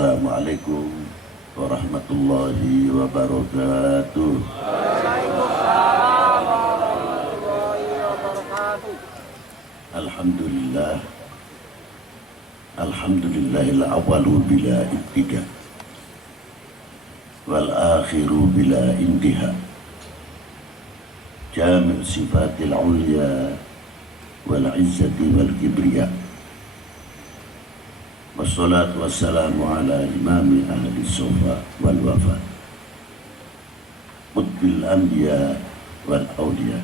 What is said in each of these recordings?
Assalamualaikum warahmatullahi wabarakatuh. Waalaikumsalam warahmatullahi wabarakatuh. Alhamdulillah. Alhamdulillahil awwalu bila ibtida wal akhiru bila intiha. Jami' sifatil ulya wal izzati wal kibriya. Wassalatu wassalamu ala imami ahli sofa wal wafa qutbil anbiya wal awliya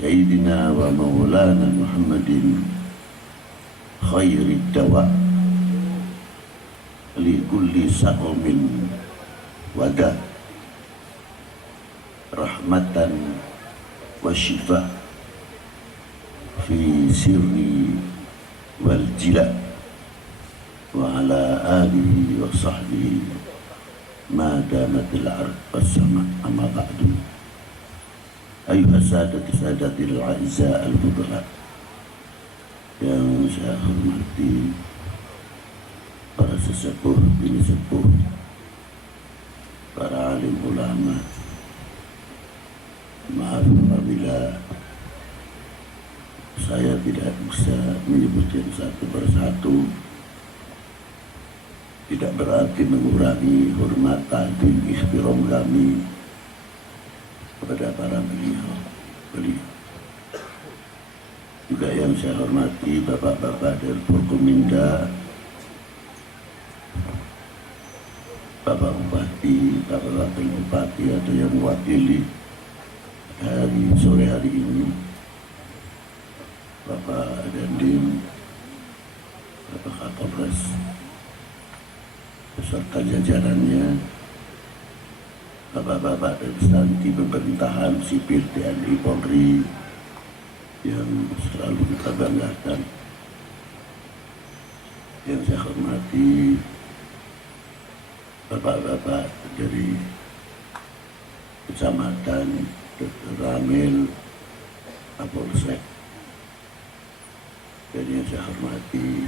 Sayyidina wa maulana Muhammadin khairid dawa li kulli saqamin wada rahmatan wa shifa fi sirri wal jila wa ala alihi wa sahbihi ma damatil ard was sama amma ba'du. Ayuhas sadati al-a'izza al-fudala, yang saya hormati para sesepuh, bini sepuh, para alim ulama. Maaf apabila saya tidak bisa menyebutkan satu persatu, tidak berarti mengurangi hormat, takdim, ihtiram kami kepada para beliau. Juga yang saya hormati bapak-bapak dari Forkominda, Bapak Bupati, Bapak Wakil Bupati atau yang mewakili hari sore hari ini, Bapak Dandim, Bapak Kapolres beserta jajarannya, Bapak-bapak dan instansi pemerintahan sipil TNI Polri yang selalu kita banggakan. Yang saya hormati bapak-bapak dari kecamatan, Dr. Ramil, Kapolsek, dan yang saya hormati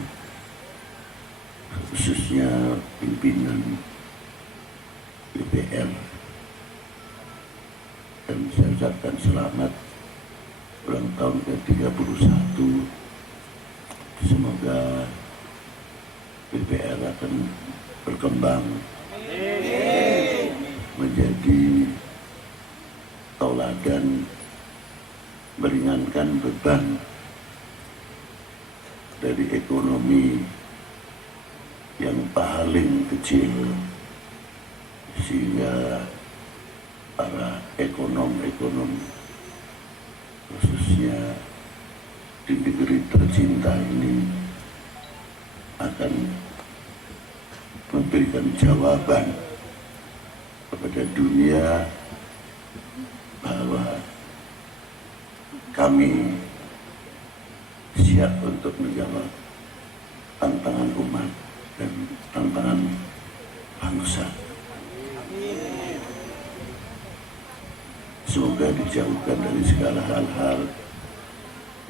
khususnya pimpinan DPR, dan saya ucapkan selamat ulang tahun ke-31. Semoga DPR akan berkembang menjadi tauladan, meringankan beban dari ekonomi yang paling kecil, sehingga para ekonom-ekonom khususnya di negeri tercinta ini akan memberikan jawaban kepada dunia bahwa kami siap untuk menjawab tantangan umat dan tantangan bangsa. Semoga dijauhkan dari segala hal-hal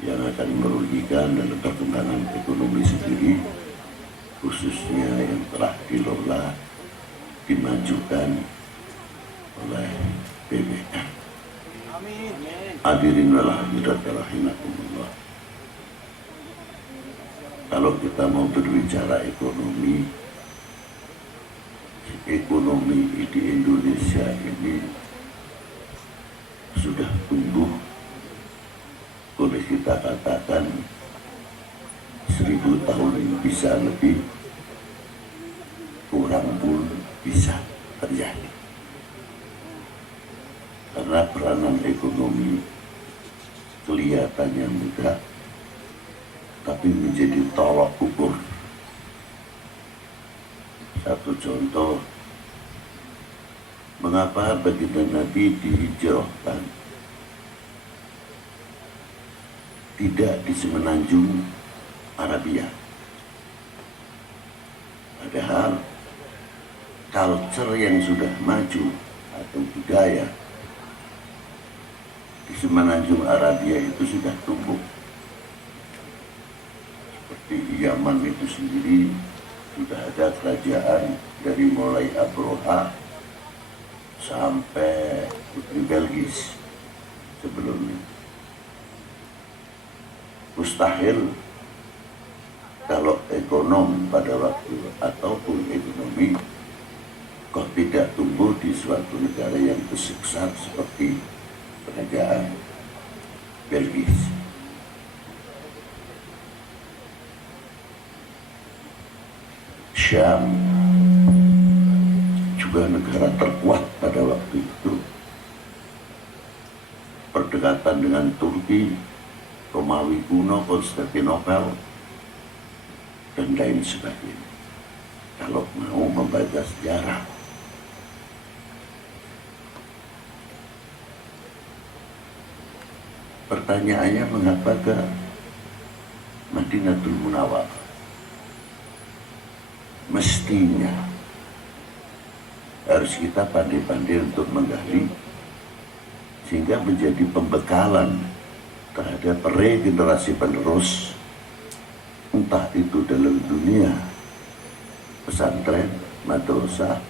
yang akan merugikan dalam perkembangan ekonomi sendiri, khususnya yang telah dikelola, dimajukan oleh BBM. Hadirin wal hadirat rahimakumullah. Kalau kita mau berbicara ekonomi di Indonesia ini sudah tumbuh, boleh kita katakan 1000 tahun bisa lebih, kurang pun bisa terjadi. Karena peranan ekonomi kelihatannya mudah, tapi menjadi tolak ukur. Satu contoh, mengapa baginda Nabi dihijrahkan tidak di semenanjung Arabia, padahal culture yang sudah maju atau budaya di semenanjung Arabia itu sudah tumbuh. Seperti Yaman itu sendiri sudah ada kerajaan dari mulai Abroha sampai Putri Belgis sebelumnya. Mustahil kalau ekonom pada waktu ataupun ekonomi kok tidak tumbuh di suatu negara yang besar seperti kerajaan Belgis. Syam juga negara terkuat pada waktu itu, berdekatan dengan Turki, Romawi kuno, Konstantinopel, dan lain sebagainya. Kalau mau membaca sejarah, pertanyaannya mengapa ke Madinatul Munawwarah? Mestinya harus kita pandai-pandai untuk menggali sehingga menjadi pembekalan terhadap regenerasi penerus, entah itu dalam dunia pesantren, madrasah,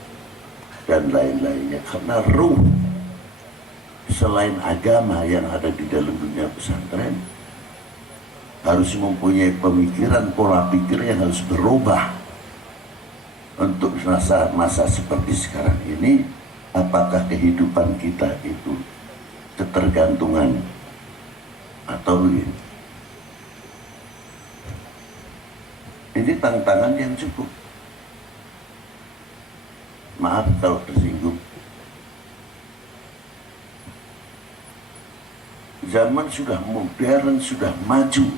dan lain-lainnya. Karena ruh selain agama yang ada di dalam dunia pesantren harus mempunyai pemikiran, pola pikir yang harus berubah. Untuk masa seperti sekarang ini, apakah kehidupan kita itu ketergantungan atau begini? Ini tantangan yang cukup. Maaf kalau tersinggung. Zaman sudah modern, sudah maju,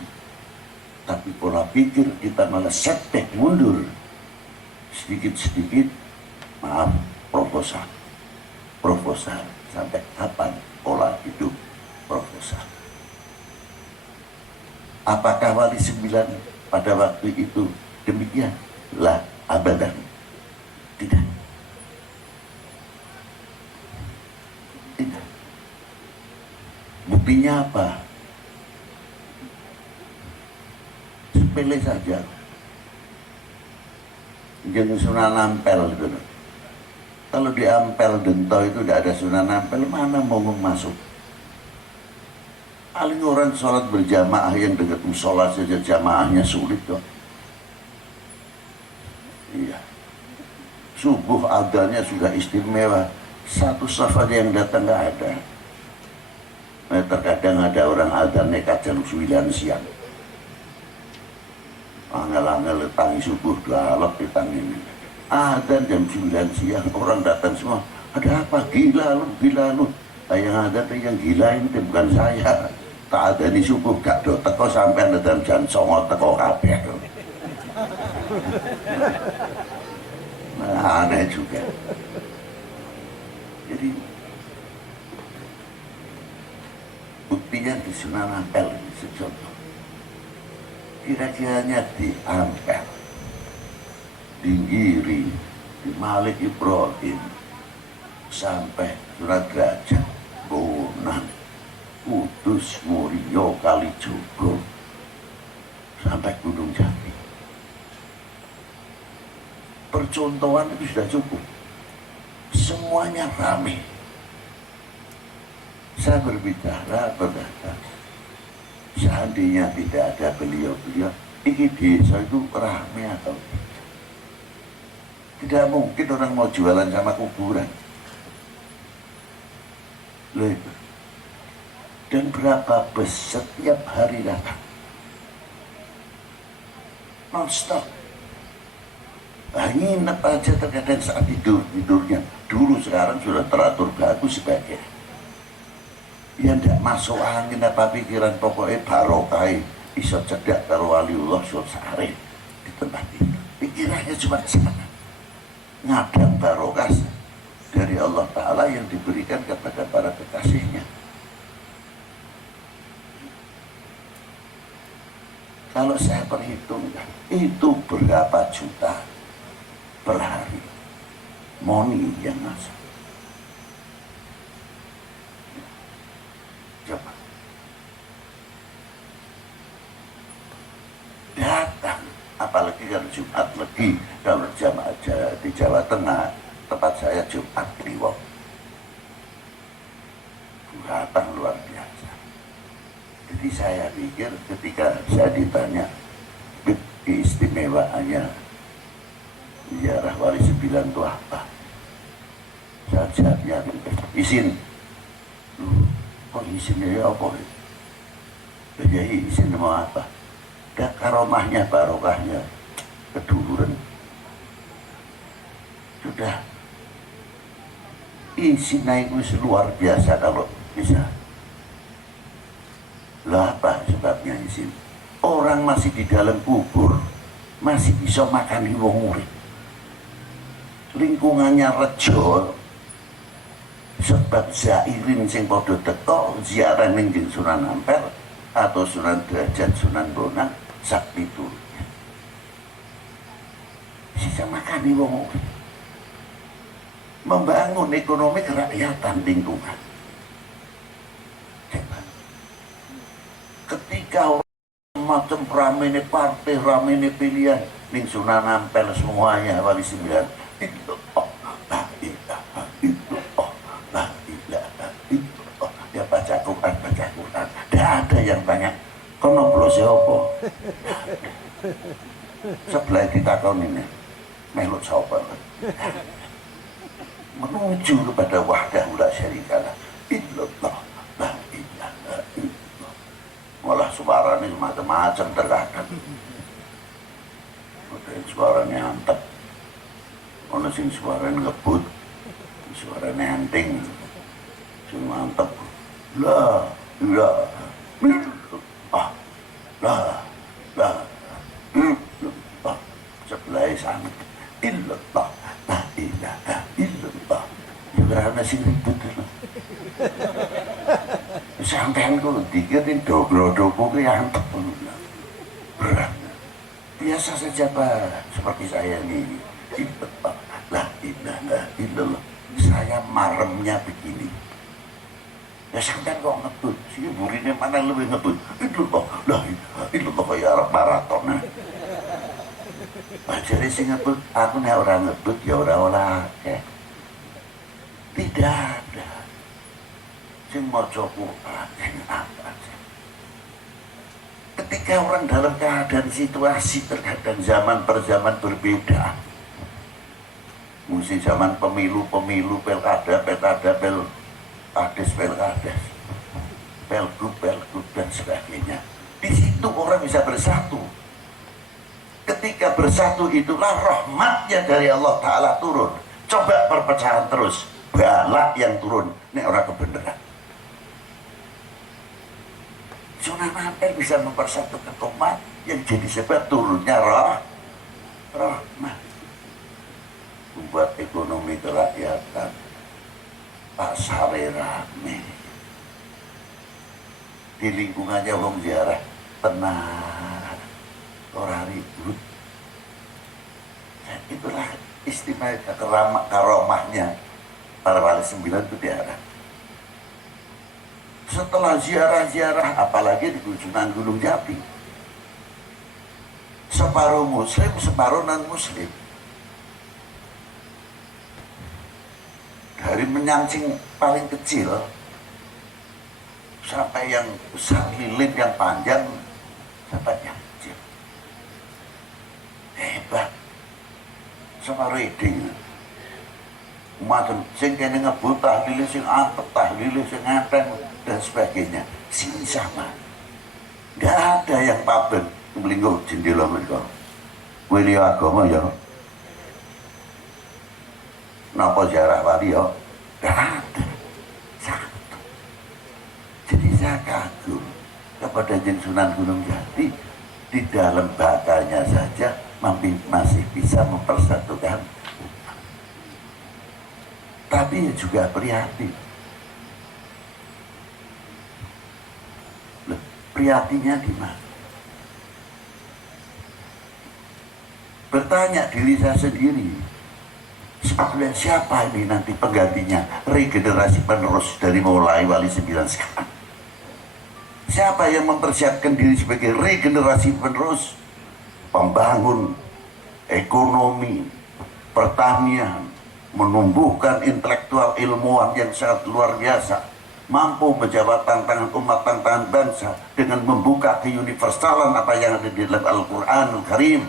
tapi pola pikir kita malah setback, mundur. Sedikit-sedikit, maaf, proposal. Sampai kapan pola hidup proposal? Apakah Wali Sembilan pada waktu itu demikian? Lah, abadan. Tidak. Tidak. Buktinya apa? Sepele saja. Jangan Sunan Ampel gitu. Kalau di Ampel Dento itu tidak ada Sunan Ampel, mana mau masuk? Paling orang sholat berjamaah yang dekat musola saja jamaahnya sulit kok. Iya. Subuh adanya sudah istimewa. Satu saf aja yang datang nggak ada. Nah, terkadang ada orang adzan nekat jam 9 siang. Angel-angel tangi subuh galak di tangi. Adzan jam 9 siang, orang datang semua. Ada apa? Gila lu. Yang ada yang gila ini bukan saya. Tak ada di subuh gak do teko sampai ada jam 09.00 teko kabeh. Nah, aneh juga. Jadi buktinya di Sunan Ampel ini secontoh. Kira-kiranya di Ampel, di Giri, di Malik Ibrahim, sampai Suradrajat, Bonan, Kudus, Murio, Kalijogo, sampai Gunung Jati. Percontohan itu sudah cukup. Semuanya ramai. Saya berbicara berkata, seandainya tidak ada beliau-beliau, ini desa itu ramai atau tidak mungkin orang mau jualan sama kuburan. Loh, dan berapa bus setiap hari datang non-stop. Nginep aja terkadang saat tidurnya. Dulu sekarang sudah teratur bagus sebagainya. Ya ndak masuk angin apa pikiran, pokoknya barokah iso cedak karo waliullah sare di tempat itu. Pikirannya cuma sana. Ngadang barokah dari Allah Ta'ala yang diberikan kepada para kekasihnya. Kalau saya perhitungkan, itu berapa juta per hari money yang masuk. Coba datang, apalagi kan Jumat Legi. Kalau jamaah di Jawa Tengah, tempat saya Jumat Kliwon. Datang luar biasa. Jadi saya pikir ketika saya ditanya keistimewaannya ziarah Wali Sembilan itu apa, saya jawabnya izin. Kok izinnya ya apa? Ya izin mau apa? Dan karomahnya, barokahnya keduluran. Sudah izinnya itu luar biasa kalau bisa. Lah apa sebabnya izin? Orang masih di dalam kubur masih bisa makan wong urip. Lingkungannya rejo. Sebab zairin sing padha teka ziarah ning Sunan Ampel atau Sunan Derajat, Sunan Bonang sak piturutnya. Sisa makani wong urip. Membangun ekonomi kerakyatan lingkungan. Ketika macam ramene partai, ramene pilihan ning Sunan Ampel semuanya Wali Sembilan itu la ilaha illallah, la ilaha illallah. Ya baca Quran, baca Quran. Tidak ada yang banyak kono blo siapa. Sebelah ditakon ini meluk sapa. Menuju kepada wahdahu la syarikalah illallah, la ilaha illallah. Malah suaranya macam-macam terkadang. Ada suaranya antep, ada sing suaranya ngebut, suaranya enting, sing mantep. La ilaha illallah, la illallah. Sebelah sana illallah, la ilaha illallah. Juga ada sing ribut dulu. Sampean kalau dikirin dobro-dobro ke antep berat. Biasa saja Pak, seperti saya ini. La ilaha illallah. Saya maremnya begini. Ya sampean kok ngebut, sih burine mana lebih ngebut. Illallah, la ilaha illallah ya Arab maraton. Jadi sing ngebut, aku nek orang ngebut ya ora-ora akeh. Tidak ada. Sing maca Quran sing apa aja. Ketika orang dalam keadaan situasi terkadang zaman per zaman berbeda. Mesti zaman pemilu, pilkada, pilkades, pelgub dan sebagainya. Di situ orang bisa bersatu. Ketika bersatu itulah rahmatnya dari Allah Ta'ala turun. Coba perpecahan terus, balak yang turun. Ini orang kebenaran. Sunan Ampel bisa mempersatukan umat yang jadi sebab turunnya rahmat. Membuat ekonomi kerakyatan, pasar rame. Di lingkungannya wong ziarah tenang, orang ribut. Dan itulah istimewa karomahnya para Wali Sembilan itu diarah. Setelah ziarah-ziarah, apalagi di Sunan Gunung Jati, separuh muslim, separuh non-muslim. Dari menyancing paling kecil sampai yang besar, lilin yang panjang sampai yang kecil. Hebat. Separuh ide. Umat sing kene ngebut tahlile, sing antep tahlile, sing ngenteng dan sebagainya, sini sama. Nggak ada yang paben melingkuh jendela mereka. Wali agama ya, napa ziarah wali ya, nggak ada. Satu. Jadi saya kagum kepada Jeng Sunan Gunung Jati, di dalam bakalnya saja masih bisa mempersatukan. Tapi juga prihatin. Prihatinnya di mana? Bertanya diri saya sendiri, sebetulnya siapa ini nanti penggantinya, regenerasi penerus dari mulai Wali Sembilan sekarang? Siapa yang mempersiapkan diri sebagai regenerasi penerus, pembangun ekonomi, pertanian, menumbuhkan intelektual ilmuwan yang sangat luar biasa, mampu menjawab tantangan umat, tantangan bangsa dengan membuka keuniversalan apa yang ada di dalam Al-Quranul Karim,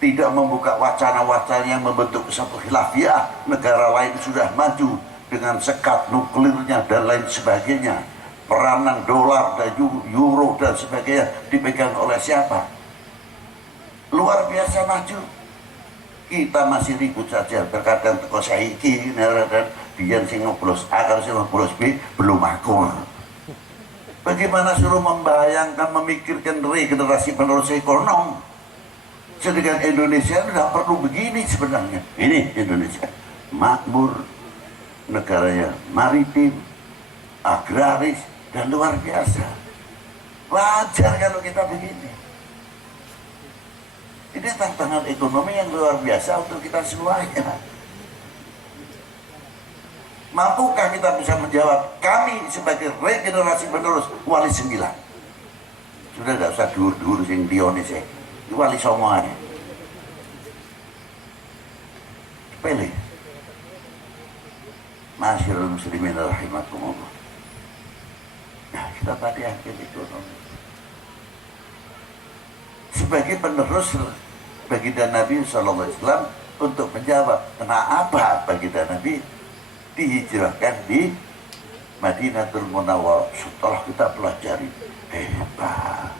tidak membuka wacana-wacana yang membentuk satu khilafiyah, negara lain sudah maju dengan sekat nuklirnya dan lain sebagainya, peranan dolar dan euro dan sebagainya dipegang oleh siapa? Luar biasa maju. Kita masih ribut saja, terkadang teko saiki dan biyen sing ngoblos A karo sing ngoblos B belum akur. Bagaimana suruh membayangkan, memikirkan regenerasi penerus ekonomi? Sedangkan Indonesia tidak perlu begini sebenarnya. Ini Indonesia makmur, negaranya maritim, agraris, dan luar biasa. Wajar kalau kita begini. Ini tantangan ekonomi yang luar biasa untuk kita semuanya. Mampukah kita bisa menjawab? Kami sebagai regenerasi penerus wali 9. Sudah tidak usah dur-dur sing Dionis ya. Wali Songoan. Sepele. Masyarul muslimin rahimakumullah. Nah, kita tadi akhir ekonomi. Sebagai penerus baginda Nabi SAW untuk menjawab kenapa baginda Nabi dihijrahkan di Madinatul Munawwarah. Setelah kita pelajari, hebat.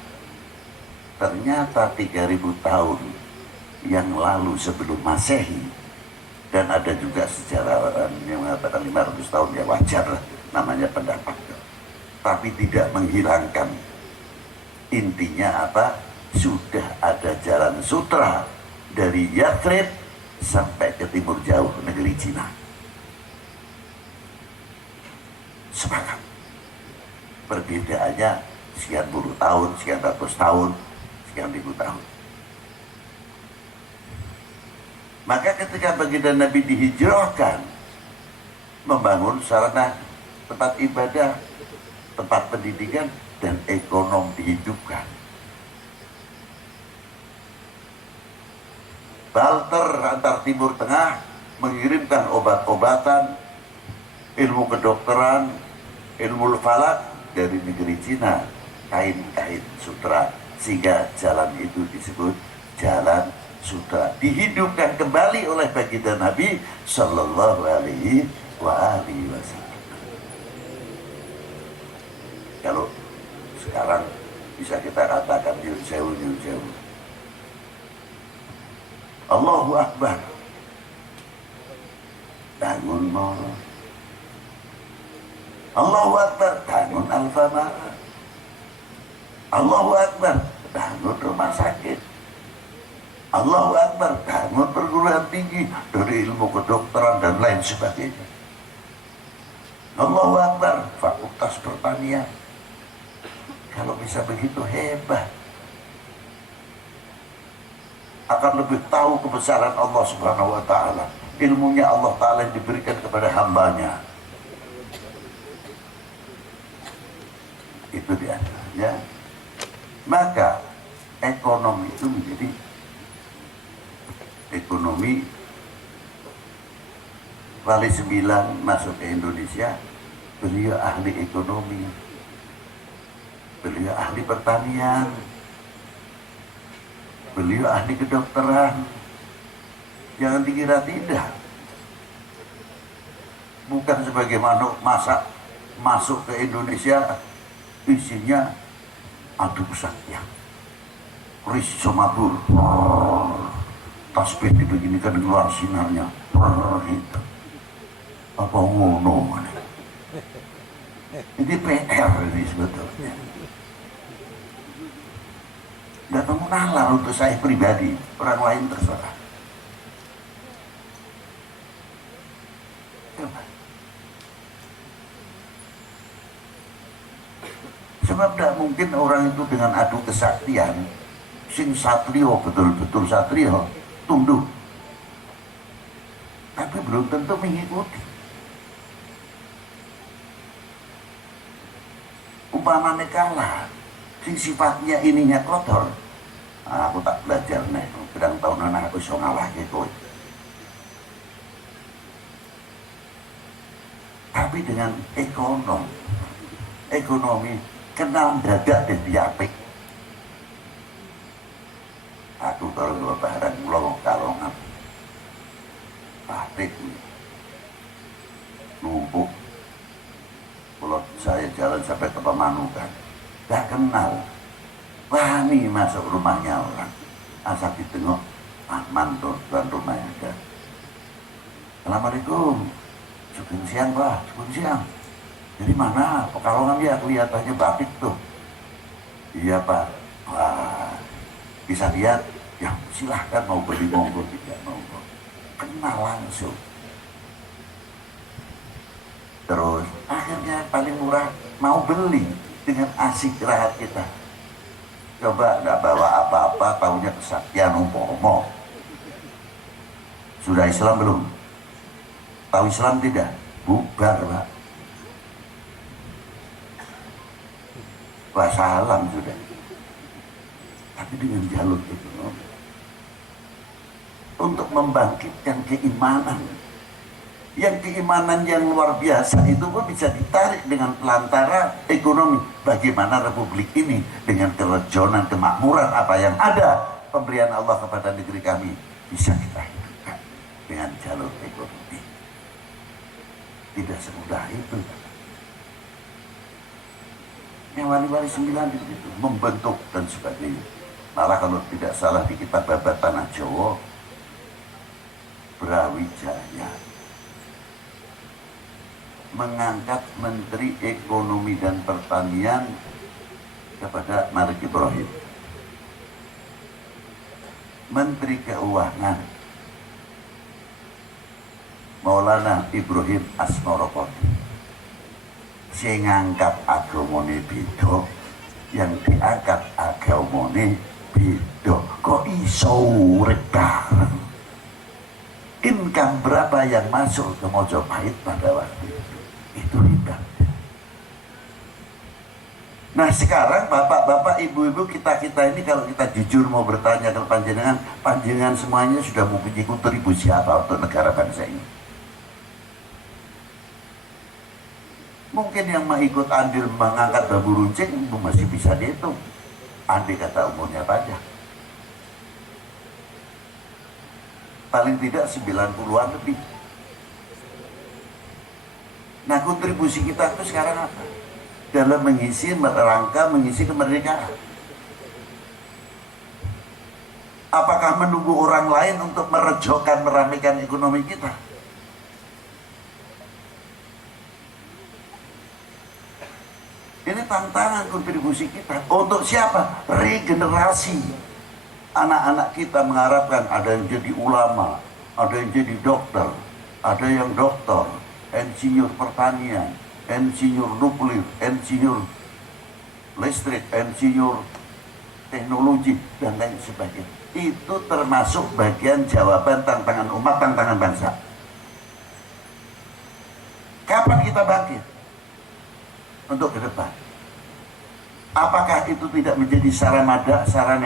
Ternyata 3000 tahun yang lalu sebelum Masehi, dan ada juga sejarawan yang mengatakan 500 tahun, ya wajar namanya pendapat, tapi tidak menghilangkan intinya apa? Sudah ada jalan sutra dari Yathrib sampai ke timur jauh negeri Cina. Sepakat. Perbedaannya sekian puluh tahun, sekian ratus tahun, sekian ribu tahun. Maka ketika baginda Nabi dihijrahkan, membangun sarana tempat ibadah, tempat pendidikan, dan ekonomi dihidupkan. Balter antar Timur Tengah mengirimkan obat-obatan, ilmu kedokteran, ilmu falak dari negeri Cina, kain-kain sutra, sehingga jalan itu disebut jalan sutra. Dihidupkan kembali oleh baginda Nabi Sallallahu Alaihi Wasallam. Kalau sekarang bisa kita katakan nyun sewu. Allahu Akbar, bangun mall. Allahu Akbar, bangun Alfamart. Allahu Akbar, bangun rumah sakit. Allahu Akbar, bangun perguruan tinggi dari ilmu kedokteran dan lain sebagainya. Allahu Akbar, fakultas pertanian. Kalau bisa begitu hebat. Akan lebih tahu kebesaran Allah Subhanahu wa Ta'ala. Ilmunya Allah Ta'ala yang diberikan kepada hambanya. Itu diantaranya. Maka ekonomi itu menjadi ekonomi. Wali 9 masuk ke Indonesia, beliau ahli ekonomi, beliau ahli pertanian, beliau ahli kedokteran. Jangan dikira tidak. Bukan sebagaimana masuk ke Indonesia isinya adu sakya, risi somabur, tasbih dibeginikan keluar sinarnya, itu apa ngono. Ini PR ini sebetulnya. Nggak tahu nalar untuk saya pribadi, orang lain terserah. Sebab tidak mungkin orang itu dengan adu kesaktian, sing satrio, betul-betul satrio, tunduk. Tapi belum tentu mengikuti. Umpamanya kalah, sing sifatnya ininya kotor, aku tak belajar nih. pedang tahunan aku iso ngalahke kowe. Tapi dengan ekonomi kenal dadak dan diapik. Aku kalau dua barang mulo kalongan pahit numpuk. Kalau saya jalan sampai ke Pemanukan, gak kenal, wani masuk rumahnya orang, asal ditengok aman tuan rumahnya ada. Assalamualaikum, sugeng siang Pak, sugeng siang. Dari mana? Pekalongan ya, kelihatannya batik tuh. Iya Pak. Wah, bisa lihat? Ya silahkan, mau beli monggo, tidak monggo. Kenal langsung. Terus akhirnya paling murah mau beli dengan asik rahat kita. Coba nggak bawa apa-apa, tahunya kesaktian umpomo. Sudah Islam belum? Tahu Islam tidak? Bubar Pak. Wassalam sudah. Tapi dengan jalur ekonomi untuk membangkitkan keimanan. Yang keimanan yang luar biasa itu pun bisa ditarik dengan pelantara ekonomi. Bagaimana republik ini dengan kerejonan, kemakmuran apa yang ada, pemberian Allah kepada negeri kami bisa kita hidupkan dengan jalur ekonomi. Tidak semudah itu. Yang wali-wali 9 itu membentuk dan sebagainya. Malah kalau tidak salah di kitab Babat Tanah Jawa, Brawijaya mengangkat Menteri Ekonomi dan Pertanian kepada Malik Ibrahim, Menteri Keuangan Maulana Ibrahim Asmorokoti. Sing ngangkat agamane beda, yang diangkat agamane beda. Kok iso urip bareng? Income berapa yang masuk ke Mojopahit pada waktu itu? Itu riba. Nah sekarang bapak-bapak, ibu-ibu, kita ini kalau kita jujur mau bertanya ke panjenengan semuanya sudah mempunyai kontribusi apa untuk negara bangsa ini? Mungkin yang mau ikut andil mengangkat bambu runcing masih bisa dihitung. Andai kata umurnya pajak. Paling tidak 90-an lebih. Nah kontribusi kita itu sekarang apa? Dalam mengisi rangka mengisi kemerdekaan. Apakah menunggu orang lain untuk merejokkan, meramaikan ekonomi kita? Ini tantangan kontribusi kita. Untuk siapa? Regenerasi. Anak-anak kita mengharapkan ada yang jadi ulama, ada yang jadi dokter, ada yang doktor, insinyur pertanian, insinyur nuklir, insinyur listrik, insinyur teknologi, dan lain sebagainya. Itu termasuk bagian jawaban tantangan umat, tantangan bangsa. Kapan kita bangkit? Untuk ke depan. Apakah itu tidak menjadi sarana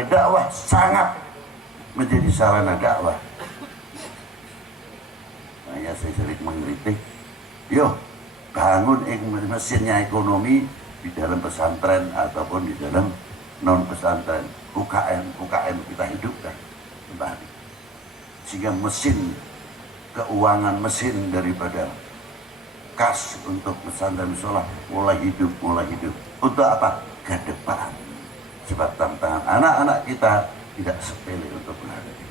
dakwah? Sangat menjadi sarana dakwah. Makanya saya sering mengkritik, yo bangun mesinnya ekonomi di dalam pesantren ataupun di dalam non pesantren, UKM kita hidupkan kembali, sehingga mesin keuangan, mesin daripada kas untuk pesantren sholat mulai hidup. Untuk apa? Ke depan. Sebab tantangan anak-anak kita tidak sepele untuk menghadapi.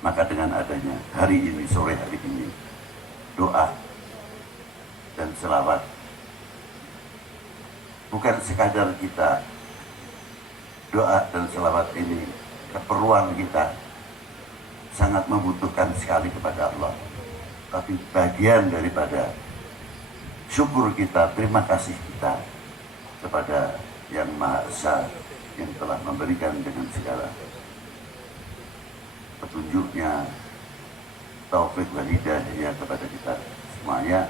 Maka dengan adanya hari ini, sore hari ini, doa dan selawat bukan sekadar kita. Doa dan selawat ini keperluan kita, sangat membutuhkan sekali kepada Allah. Tapi bagian daripada syukur kita, terima kasih kita kepada Yang Maha Esa yang telah memberikan dengan segala petunjuknya, taufik dan hidayahnya kepada kita semuanya.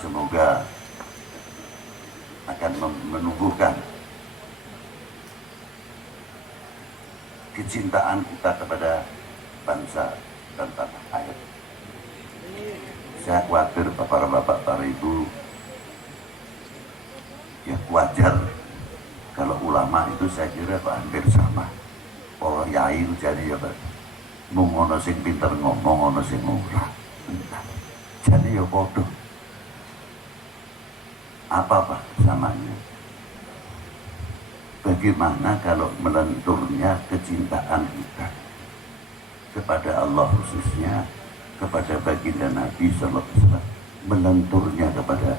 Semoga akan menumbuhkan kecintaan kita kepada bangsa dan tanah air. Saya khawatir bapak-bapak, para ibu, ya wajar kalau ulama itu saya kira hampir sama. Para yai itu jadi ya Pak, mung ono sing pinter ngomong, ono sing ora. Jadi ya bodoh. Apa samanya? Bagaimana kalau melenturnya kecintaan kita kepada Allah, khususnya kepada baginda Nabi Sallallahu Alaihi Wasallam, melenturnya kepada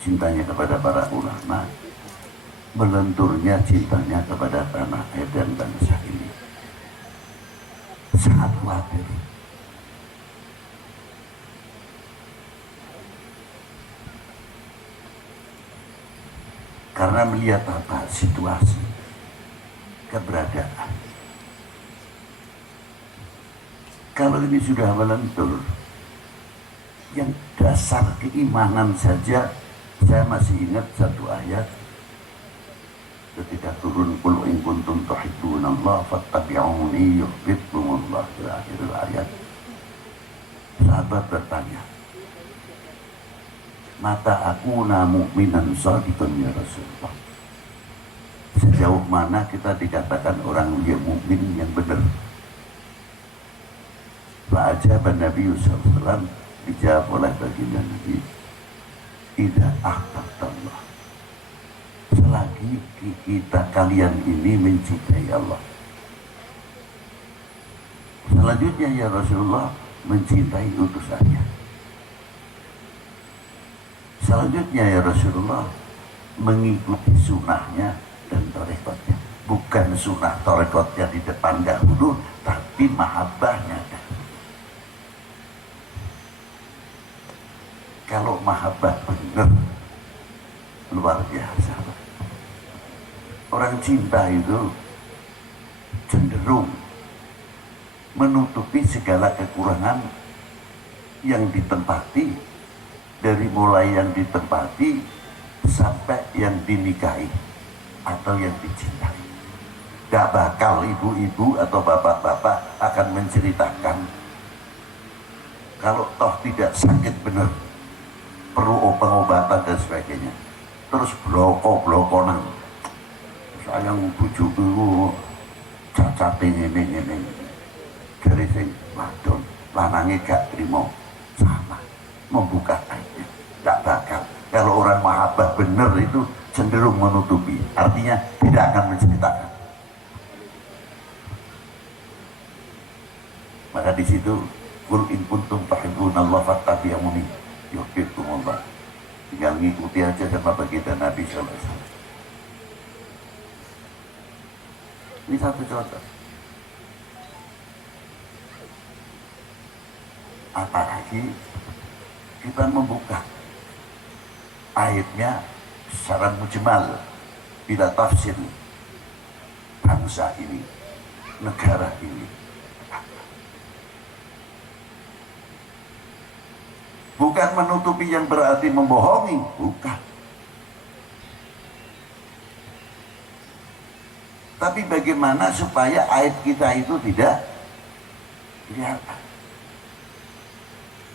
cintanya kepada para ulama, melenturnya cintanya kepada tanah air dan bangsa ini. Sangat khawatir. Karena melihat apa situasi keberadaan. Kalau ini sudah melentur, yang dasar keimanan saja, saya masih ingat satu ayat ketika turun qul in kuntum tuhibbunallah fattabi'uni yuhibbukumullah, di akhir ayat sahabat bertanya, mata aku mu'minan shadiqan ya Rasulullah, sejauh mana kita dikatakan orang yang mukmin yang benar? Fa'ajaba Nabi SAW, dijawab oleh baginda Nabi, idza ahbabtallah, selagi kalian ini mencintai Allah. Selanjutnya ya Rasulullah, mencintai utusannya. Selanjutnya ya Rasulullah, mengikuti sunnahnya dan torekotnya. Bukan sunnah torekotnya di depan dahulu, tapi mahabbahnya. Kalau mahabbah benar, luar biasa. Orang cinta itu cenderung menutupi segala kekurangan yang ditempati, dari mulai yang ditempati sampai yang dinikahi atau yang dicintai. Gak bakal ibu-ibu atau bapak-bapak akan menceritakan kalau toh tidak sakit benar, perlu pengobatan dan sebagainya, terus bloko-blokonan, sayang bujuku cacat ini dari sing wadon lanangnya gak terima, sama membuka aibnya. Gak bakal. Kalau orang mahabbah benar itu cenderung menutupi, artinya tidak akan menceritakan. Maka di situ qul in kuntum tuhibbunallah fattabi'uni yuhibbukumullah, tinggal ngikuti aja sama baginda Nabi Sallallahu Alaihi Wasallam. Ini satu contoh. Apalagi kita membuka ayatnya secara mujmal, bila tafsir, bangsa ini, negara ini. Bukan menutupi yang berarti membohongi, bukan. Tapi bagaimana supaya ayat kita itu tidak kelihatan.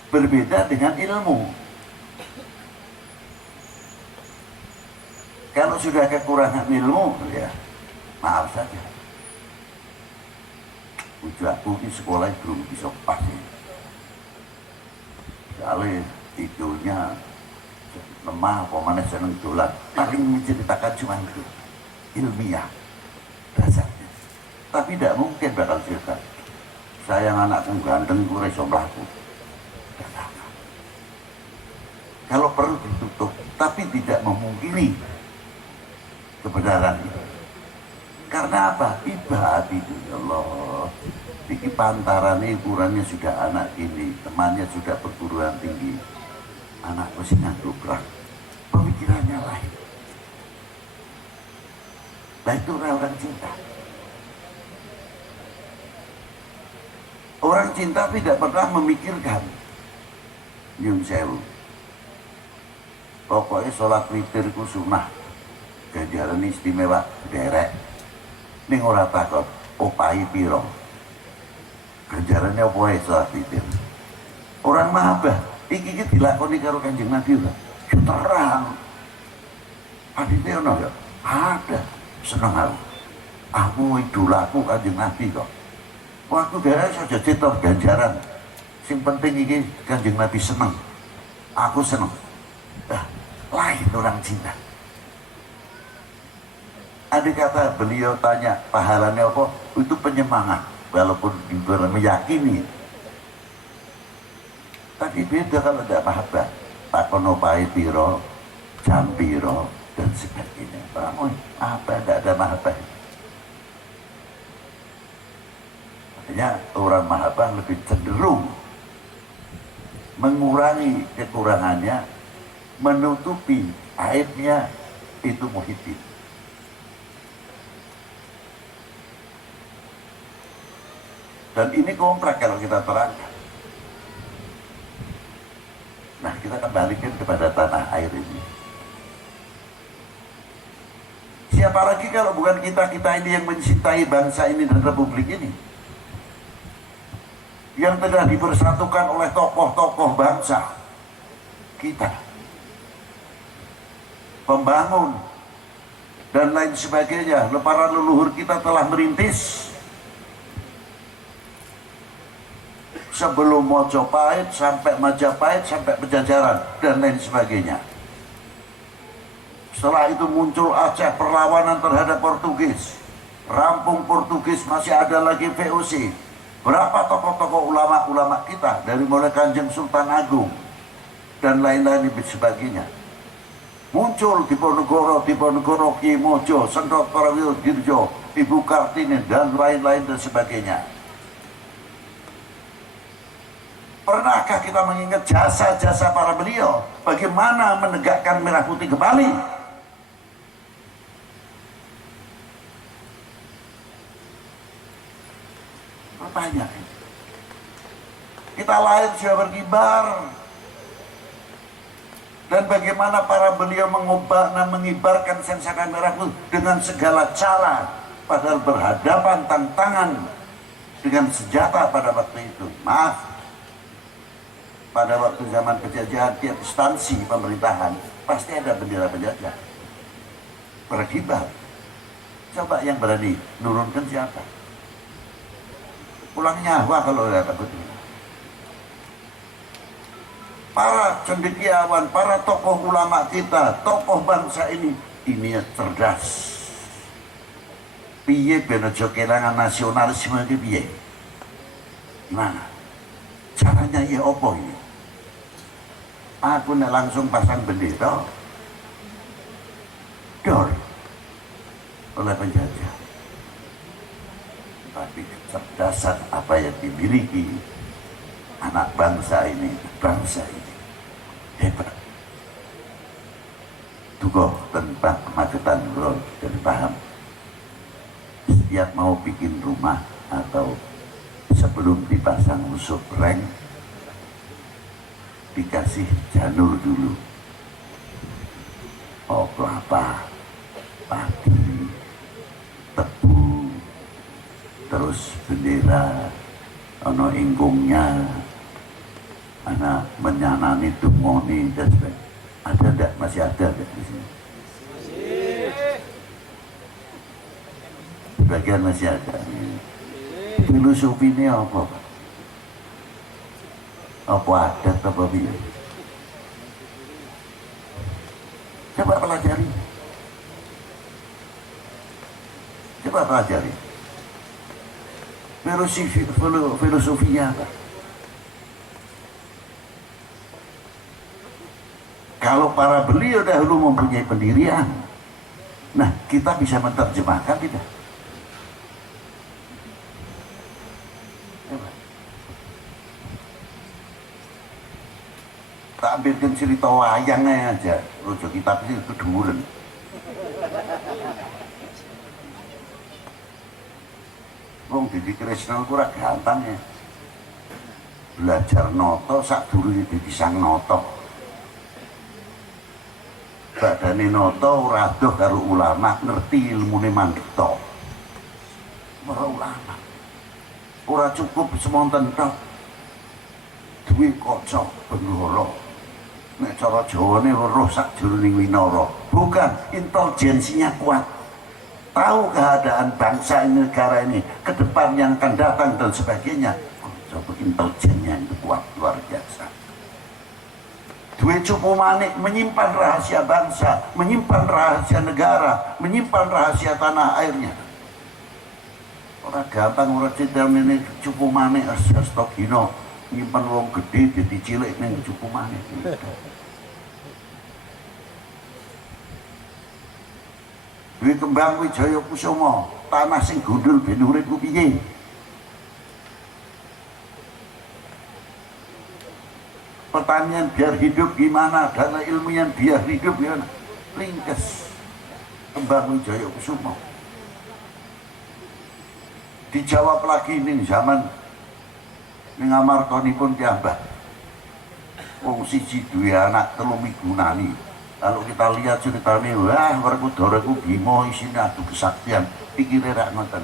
Berbeda dengan ilmu. Kalau sudah kekurangan ilmu, ya maaf saja. Ujaku di sekolah belum bisa pasti. Soalnya tidurnya lemah, pemana seneng dolan. Paling menceritakan cuma itu, ilmiah dasarnya. Tapi tidak mungkin bakal cerita, sayang anakku ganteng, gue iso mlaku. Kalau perlu ditutup, tapi tidak memungkiri kebenaran itu. Karena apa? Ibad itu, ya Allah. Ini pantarannya ukurannya sudah anak ini, temannya sudah perguruan tinggi, anakku sih ngandubrak, pemikirannya lain. Nah itu orang cinta. Orang cinta tidak pernah memikirkan nyun sewu, pokoknya sholat witirku sunnah, ganjaran istimewa, derek. Ning ora takut opahi piro. Ganjarannya apa ya setelah titir. Orang mahabah, iki dilakoni karo Kanjeng Nabi lah. Ya terang. Adine ono ya? Ada. Seneng aku. Aku idolaku Kanjeng Nabi kok. Waktu gara saja cetok ganjaran. Sing penting iki Kanjeng Nabi seneng. Aku seneng. Lain orang cinta. Ada kata beliau tanya pahalanya apa? Itu penyemangat. Walaupun meyakini. Tapi beda kalau tidak mahabbah. Takono pai piro, jam piro, dan sebagainya. Bangun, apa tidak ada mahabbah? Artinya orang mahabbah lebih cenderung mengurangi kekurangannya, menutupi aibnya, itu muhibbin. Dan ini kontrak kalau kita terangkan. Nah, kita kembalikan kepada tanah air ini. Siapa lagi kalau bukan kita-kita ini yang mencintai bangsa ini dan republik ini? Yang telah dipersatukan oleh tokoh-tokoh bangsa kita. Pembangun dan lain sebagainya. Para leluhur kita telah merintis. Sebelum Mojopahit sampai Majapahit sampai Pejajaran dan lain sebagainya. Setelah itu muncul Aceh, perlawanan terhadap Portugis. Rampung Portugis, masih ada lagi VOC. Berapa tokoh-tokoh ulama-ulama kita dari mulai Kanjeng Sultan Agung dan lain-lain sebagainya. Muncul di Diponegoro, Ki Mojo, Sendok Prawiyo Dirjo, Ibu Kartini dan lain-lain dan sebagainya. Pernahkah kita mengingat jasa-jasa para beliau? Bagaimana menegakkan merah putih kembali? Pertanyaan. Kita lahir sudah berkibar. Dan bagaimana para beliau mengibarkan sensaka merah putih dengan segala cara. Padahal berhadapan tantangan dengan senjata pada waktu itu. Maaf. Pada waktu zaman penjajahan, tiap instansi pemerintahan pasti ada bendera penjajah berkibar. Coba yang berani nurunkan siapa? Pulang nyawa kalau ada betul. Para cendekiawan, para tokoh ulama kita, tokoh bangsa ini cerdas. Piye ben aja kelangan nasionalisme iki piye? Gimana? Caranya ya opo ini? Aku langsung pasang bendera dor oleh penjajah. Tapi kecerdasan apa yang dimiliki anak bangsa ini hebat. Tugas tentang kemacetan bro, jadi paham. Setiap mau bikin rumah atau sebelum dipasang usuk reng dikasih janur dulu. Kelapa, padi, tebu, terus bendera, ono ingkungnya, anak menyanani dumoni dan sebagainya. Ada enggak? Masih ada enggak di sini? Sebagian masih ada. Filosofi ini apa? Apa adat apa biar? Coba pelajari. Coba pelajari. Filosofinya apa? Kalau para beliau dahulu mempunyai pendirian, nah kita bisa menerjemahkan tidak? Tak ambilkan cerita wayangnya aja, rojo kitab itu keduren. Wong Didi Kresna itu ora gampang ya. Belajar noto sak durunge dadi sang noto. Badane noto ora adoh karo ulama, ngerti ilmune mandheta. Para ulama ora cukup semonten tok duwe kaca benggala nek cara Jawane weruh sakjroning winara bukan intelijensinya kuat tahu keadaan bangsa ini negara ini ke depan yang akan datang dan sebagainya coba intelijennya itu kuat luar biasa duwe cupu manik menyimpan rahasia bangsa menyimpan rahasia negara menyimpan rahasia tanah airnya ora gampang ora cendam ini cupu manik astagino nyimpan wong gede jadi cilik ning cupu manik duwe kembang Wijaya Kusuma tanah sing gundul ben urip ku piye pertanian biar hidup gimana dana ilmiah biar hidup gimana ringkes kembang Wijaya Kusuma dijawab lagi ning zaman ning amartanipun piyambak wong siji duwe anak 3 migunani kalau kita lihat ceritanya wah Werkudara ku Bima isinya adu kesaktian pikirnya rak ngoten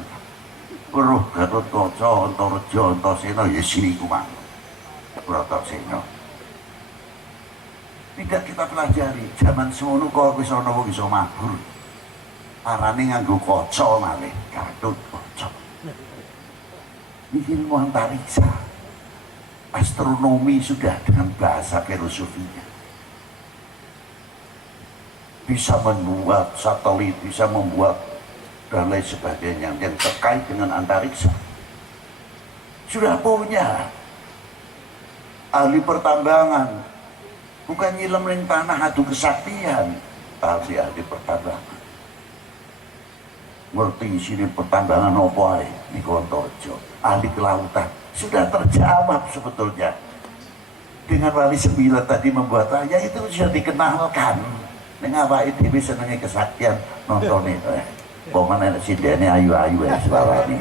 weruh Gatotkaca Antareja Antasena ya sini ku mang Bratasena tidak kita pelajari zaman semono kok wis ana wong iso mabur arane nganggo kaca malih Gatotkaca iki ilmu antariksa astronomi sudah dengan bahasa filosofinya bisa membuat satelit, bisa membuat dan lain sebagainya yang terkait dengan antariksa sudah punya ahli pertambangan bukan nyilem ning tanah adu kesaktian tapi ahli pertambangan ngerti sini pertambangan apa ae niku Antareja ahli kelautan sudah terjawab sebetulnya dengan wali 9 tadi membuat raya itu sudah dikenalkan dengan awake dhewe senenge kesaktian nonton itu pokoknya sidene ayu-ayu ya suarane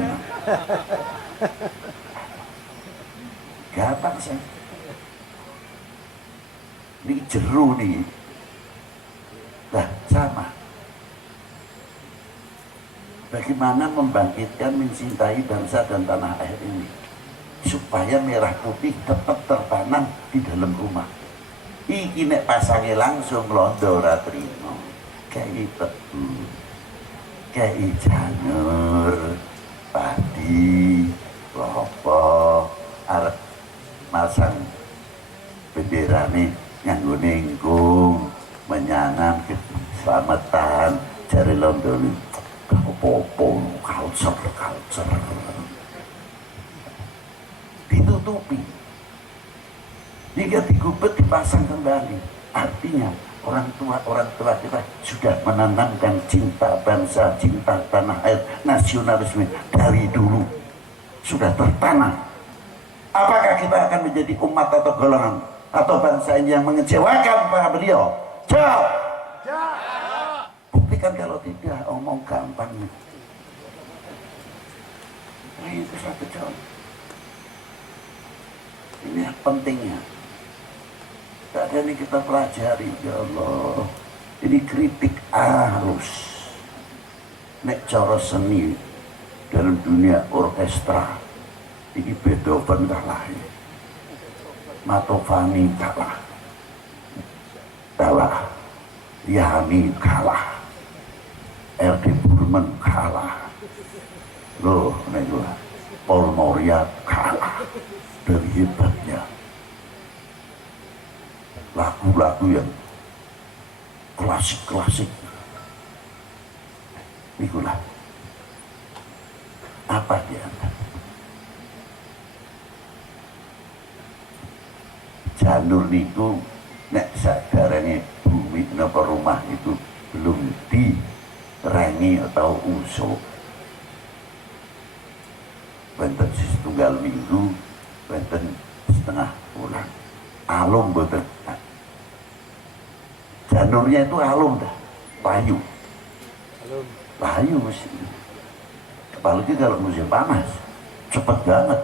gampang sih ini jeru nih nah sama bagaimana membangkitkan mencintai bangsa dan tanah air ini supaya merah putih tetap tertanam di dalam rumah iki nek pasange langsung londo ora trimo kei tebu kei janur padi klopo arep masang benderane nganggo ninggung menyangan keselamatan jare londo apa-apa culture ditutupi hingga digubet dipasang kembali artinya orang tua kita sudah menanamkan cinta bangsa cinta tanah air nasionalisme dari dulu sudah tertanam apakah kita akan menjadi umat atau golongan atau bangsa ini yang mengecewakan para beliau jawab buktikan kalau tidak omong gampang nah itu satu jawab ini yang pentingnya ada ini kita pelajari ya Allah ini kritik halus nek cara seni dalam dunia orkestra ini Beethoven kalah Mantovani kalah Yani kalah R.D. Burman kalah loh nek Paul Moria kalah dari hebatnya lagu-lagu yang klasik-klasik itulah apa dia janur niku nek sadarane bumi napa rumah itu belum direngi atau usuk benten setunggal minggu benten setengah bulan alum betul janurnya itu alum dah layu mesti apalagi kalau musim panas cepet banget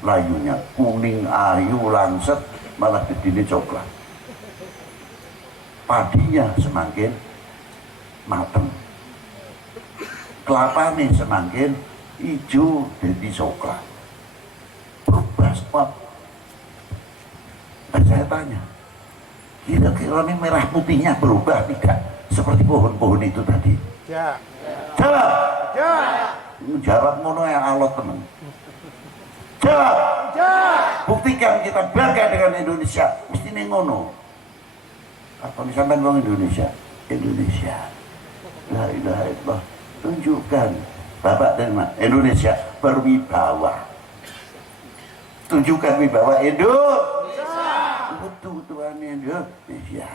layunya kuning ayu langsat malah gedine coklat padinya semakin mateng kelapanya semakin hijau jadi coklat, berubah semua. Dan saya tanya, kira-kira ini merah putihnya berubah tidak seperti pohon-pohon itu tadi? Ya. Jawab. Ya. Jawab ngono yang alot teman. Jawab. Ya. Buktikan kita bangga dengan Indonesia. Mesti ini ngono. Apa misalkan orang Indonesia? Indonesia. La ilaha illallah. Tunjukkan Bapak dan Indonesia berwibawa. Tunjukkan wibawa Indonesia. Betul Tuhan Indonesia.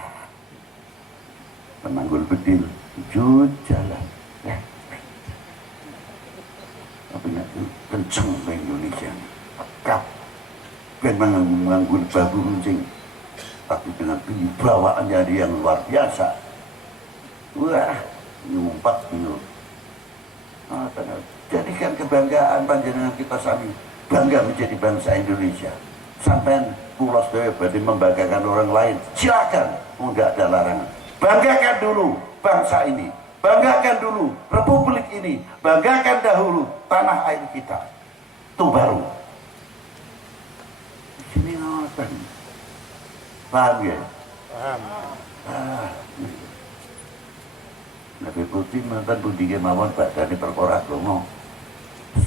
Penanggul bedil, jujur jalan. Tapi nak kenceng ke Indonesia. Kap. Memang mengganggu babu runcing. Tapi dengan kewibawaan jadi yang luar biasa. Wah, nyumpat dulu. Jadikan kebanggaan panjenengan kita sami. Bangga menjadi bangsa Indonesia. Sampai pulau Dewa berarti membanggakan orang lain. Silakan, tidak ada larangan. Banggakan dulu bangsa ini. Banggakan dulu republik ini. Banggakan dahulu tanah air kita. Itu baru. Ini ngoten. Paham ya? Paham. Nabi Putih mantan budi kemauan badani perkara agama.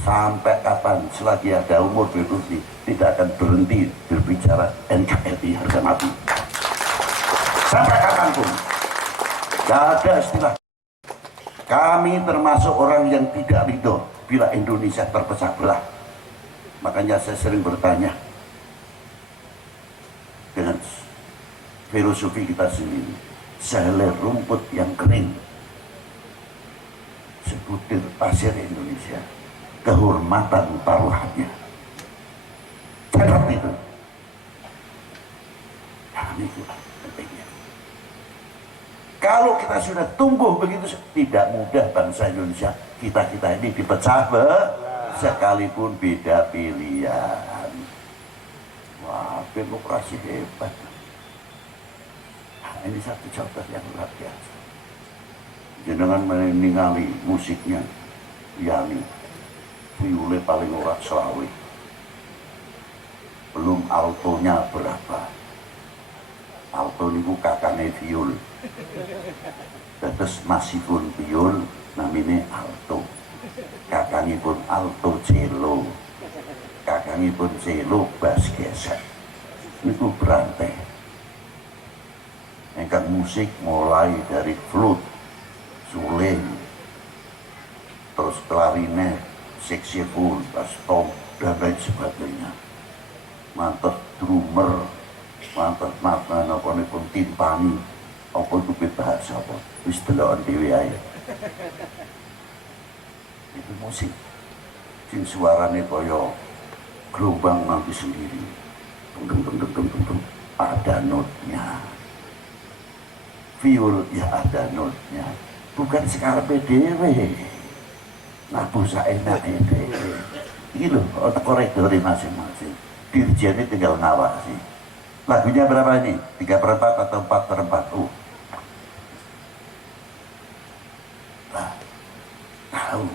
Sampai kapan selagi ada umur Nabi Putih tidak akan berhenti berbicara NKRI harga mati. Sampai kapanpun. Tidak ada istilah. Kami termasuk orang yang tidak ridho bila Indonesia terpecah belah. Makanya saya sering bertanya dengan filosofi kita sendiri. Sehelai rumput yang kering, sebutir pasir Indonesia, kehormatan taruhannya. Catat itu. Nah, ini pentingnya. Kalau kita sudah tumbuh begitu, tidak mudah bangsa Indonesia kita ini dipecah sekalipun beda pilihan. Wah, demokrasi hebat. Nah, ini satu contoh yang luar biasa. Jenengan meningali musiknya, Yani, viole paling ora selawe. Belum altonya berapa. Alto niku kakane viol. Terus masih pun viol, namanya alto. Kakangnya pun alto cello. Kakangnya pun cello bass gesek. Niku berantai. Engkang musik mulai dari flute, suling, terus klarinet, saxophone, bass tom, dan lain sebagainya. Mantap drummer, mantap apa nih pun timpani, apa itu bahasa apa, wis deloken dhewe ae. Itu musik, sing suarane kaya gelombang nanti sendiri, tung, ada notnya. Viol ya ada notnya, bukan sekarang PDW. Nah busa enaknya dhewe. Iki lho, ana koridore masing-masing. Dirjennya tinggal ngawasi. Lagunya berapa ini? 3/4 atau 4/4? Nah, tahu.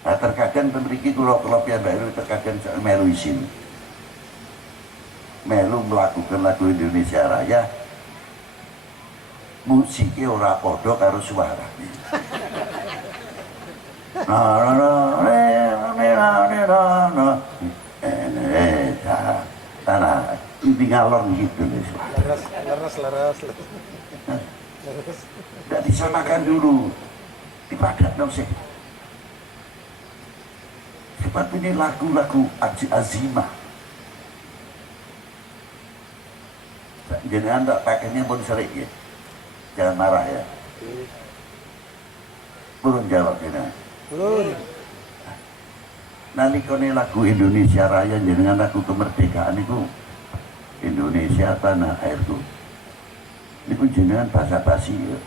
Nah, terkadang memiliki kulo-kulo baru terkadang melu isin. Melu melakukan lagu Indonesia Raya. Musiknya ora podo karo suaranya. Tanah ini ngalor gitu nih. Leres. Tidak disamakan dulu, dipadat dong sih. Seperti ini lagu-lagu azimah. Jangan tak pakainya pun sering ya. Jangan marah ya. Burun jawab kita. Belum. Nalikone lagu Indonesia Raya dengan lagu kemerdekaan itu Indonesia tanah airku. Itu jenengan basa-basi ya,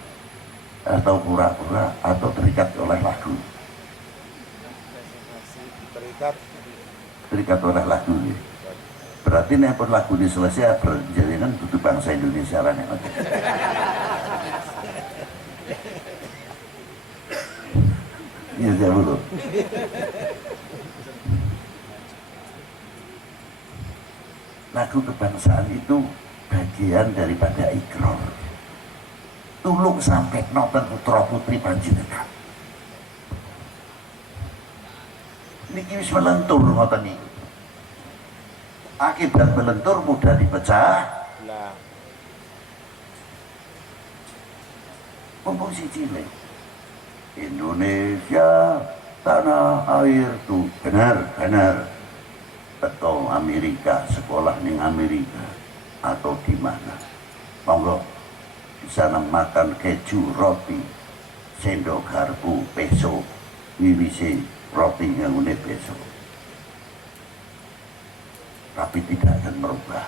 atau pura-pura atau terikat oleh lagu. Terikat oleh lagu ya. Berarti nek pun lagu ini selesai jenengan kudu bangsa Indonesia Raya. Iya, saya belum. lagu kebangsaan itu bagian daripada ikrar. Tulung sampai nonton putra putri panjenengan. Niki wis melentur ngoten niku. Akibat melentur mudah dipecah. Nah, Mumpung si cilik. Indonesia tanah airku, benar. Atau Amerika, sekolah ning Amerika atau di mana. Monggo di sana makan keju, roti, sendok garpu, peso, wiwisi roti yang unik peso. Tapi tidak akan merubah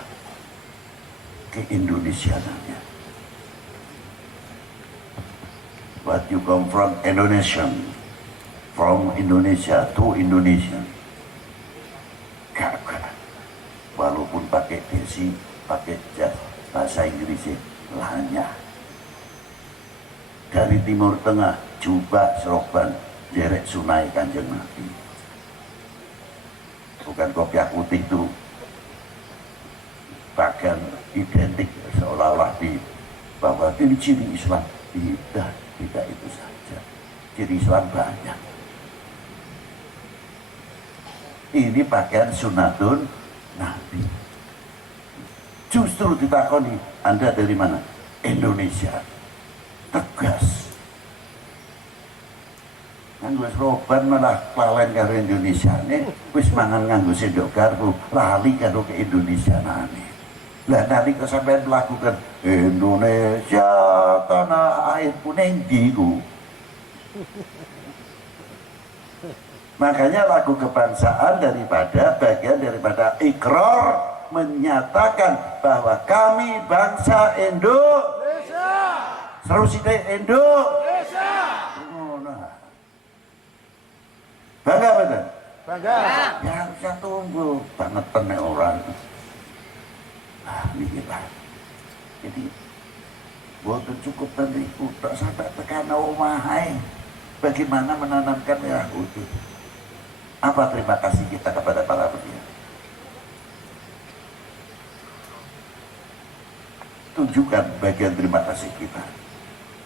keindonesianannya. But you come from Indonesian, from Indonesia to Indonesian. Kakak, walaupun pakai desi, pakai jas, bahasa Inggrisnya lanya. Dari Timur Tengah, jubah, serban, jerek sunai Kanjeng Nabi. Bukan kopiah putih itu bahkan identik seolah-olah di bahwa ini ciri Islam. Tidak itu saja. Ciri Islam banyak. Ini pakaian sunatun Nabi. Justru ditakoni, Anda dari mana? Indonesia. Tegas. Nganggo roban malah kelalen karo Indonesia nih, wis mangan nganggo sendok garpu, lali karo ke Indonesia nane. Lah nalika sampean melakukan Indonesia tanah airku ning ndi ku. Makanya lagu kebangsaan bagian daripada ikrar menyatakan bahwa kami bangsa Indonesia. Seru sithik Indonesia. Bangga betul? bangga. Ya harusnya tunggu banget tenek orang. Inilah. Jadi boten cukup tadi tak sampai tekan omahai. Bagaimana menanamkan Yahudi? Apa terima kasih kita kepada para pendidik? Tunjukkan bagian terima kasih kita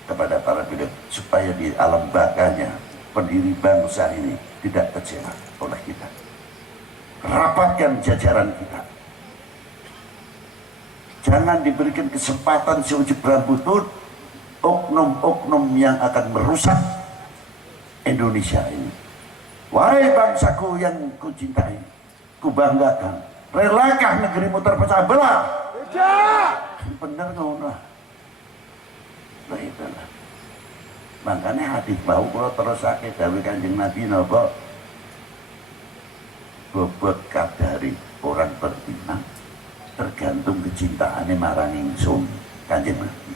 kepada para pendidik supaya di alam bakanya pendiri bangsa ini tidak kecewa oleh kita. Rapatkan jajaran kita. Jangan diberikan kesempatan seujung rambut oknum-oknum yang akan merusak Indonesia ini. Wahai bangsaku yang kucintai, kubanggakan, relakah negerimu terpecah belah? Tidak. Benar ngono. Lah itulah. Makanya hadis bau kalau terus sakit dari Kanjeng Nabi napa? Bobot kadari orang beriman tergantung kecintaannya marang ingsun Kanjeng Nabi.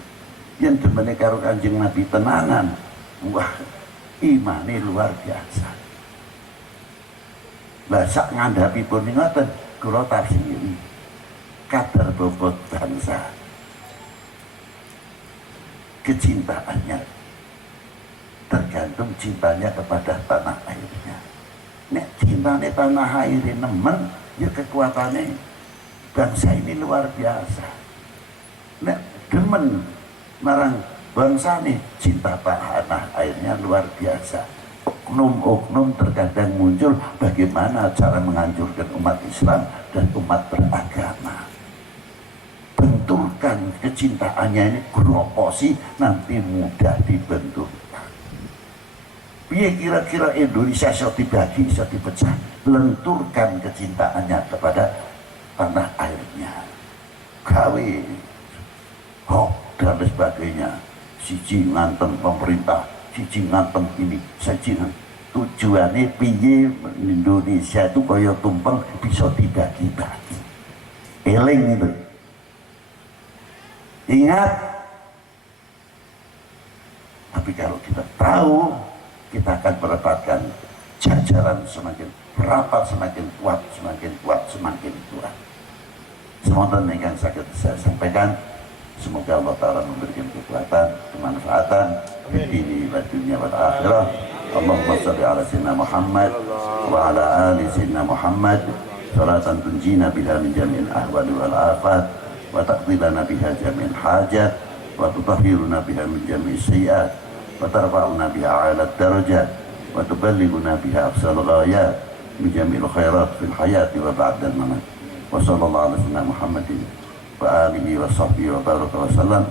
Yang demene karo Kanjeng Nabi tenanan, wah imane luar biasa. Lah sak ngandhapi pun ngoten kula tafsiri kadar bobot bangsa kecintaannya tergantung cintanya kepada tanah airnya. Nek cintanya tanah airnya nemen, ya kekuatannya bangsa ini luar biasa. Nek demen marang bangsa nih, cinta tanah airnya luar biasa. Oknum-oknum terkadang muncul bagaimana cara menghancurkan umat Islam dan umat beragama. Benturkan kecintaannya ini groposi nanti mudah dibenturkan. Biar kira-kira Indonesia bisa dibagi, bisa dipecah. Lenturkan kecintaannya kepada tanah airnya. Gawe hoax dan sebagainya. Siji ngantem pemerintah, siji ngantem ini, siji tujuannya piye Indonesia itu kaya tumpeng bisa dibagi-bagi. Eling itu. Ingat. Tapi kalau kita tahu, kita akan mendapatkan jajaran semakin rapat, semakin kuat, semakin kuat, semakin kuat. Semoga yang sakit saya sampaikan. Semoga Allah Ta'ala memberikan kekuatan, kemanfaatan di dunia dan akhirah. Allahumma salli ala sayyidina Muhammad wa ala ali sayyidina Muhammad صلاة تنجينا بها من جميع الأهوال والآفات وتقضي لنا بها جميع الحاجات وتطهرنا بها من جميع السيئات وترفعنا بها أعلى الدرجات وتبلغنا بها أقصى الغايات من جميع الخيرات في الحياة وبعد الممات وصلى الله على سيدنا محمد وآله وصحبه وبارك وسلم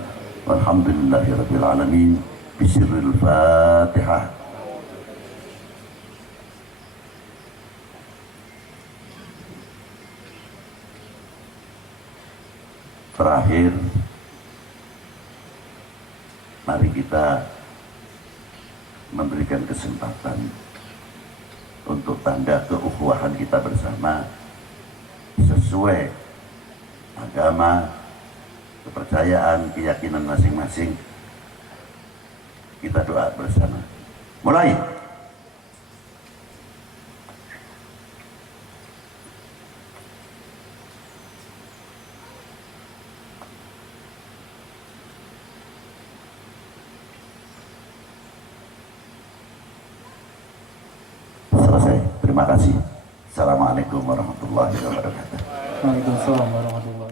والحمد لله رب العالمين بسر الفاتحة. Terakhir, mari kita memberikan kesempatan untuk tanda keukhuwahan kita bersama sesuai agama, kepercayaan, keyakinan masing-masing. Kita doa bersama. Mulai. Selesai. Terima kasih. Assalamualaikum warahmatullahi wabarakatuh. Waalaikumsalam warahmatullahi wabarakatuh.